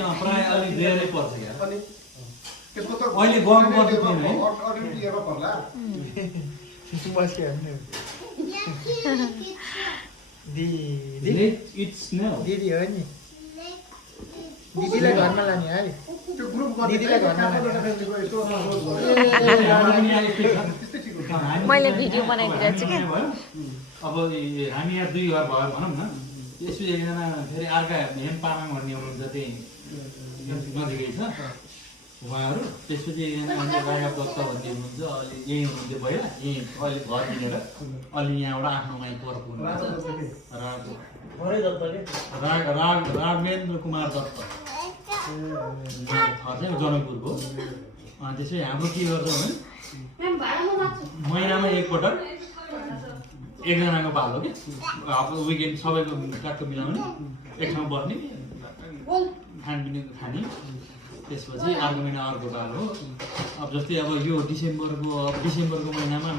चाहिँ प्राय अलि धेरै पर्छ क्या अनि त्यसको त अहिले गएको वर्ष थिएन है अडिट इयरमा पर्ला इट्स नो दिदी हो नि दिदीलाई घरमा लाने है त्यो ग्रुप दिदीलाई घरमा मैले भिडियो बनाइदिरहेको छु कि अब हामी यहाँ 2 घर भयो भनौँ न यसपछि एकजना फेरि अर्का हेम पामाङ भन्ने हुनुहुन्छ त्यही नजिकै छ उहाँहरू त्यसपछि एकजना राघव दत्त भन्ने हुनुहुन्छ अलि यहीँ हुनुहुन्थ्यो पहिला यहीँ अहिले घर किनेर अलि यहाँबाट आफ्नो माइक पर्को हुनुहुन्छ राघवेन्द्र कुमार दत्त थाहा छैन जनकपुरको त्यसपछि हाम्रो के गर्छौँ भने महिनामा एकपटक एकजनाको पालो कि अब विकेन्ड सबैको काटको मिलाउने एक ठाउँ बस्ने खानपिन खाने त्यसपछि अर्को महिना अर्को पालो हो अब जस्तै अब यो डिसेम्बरको महिनामा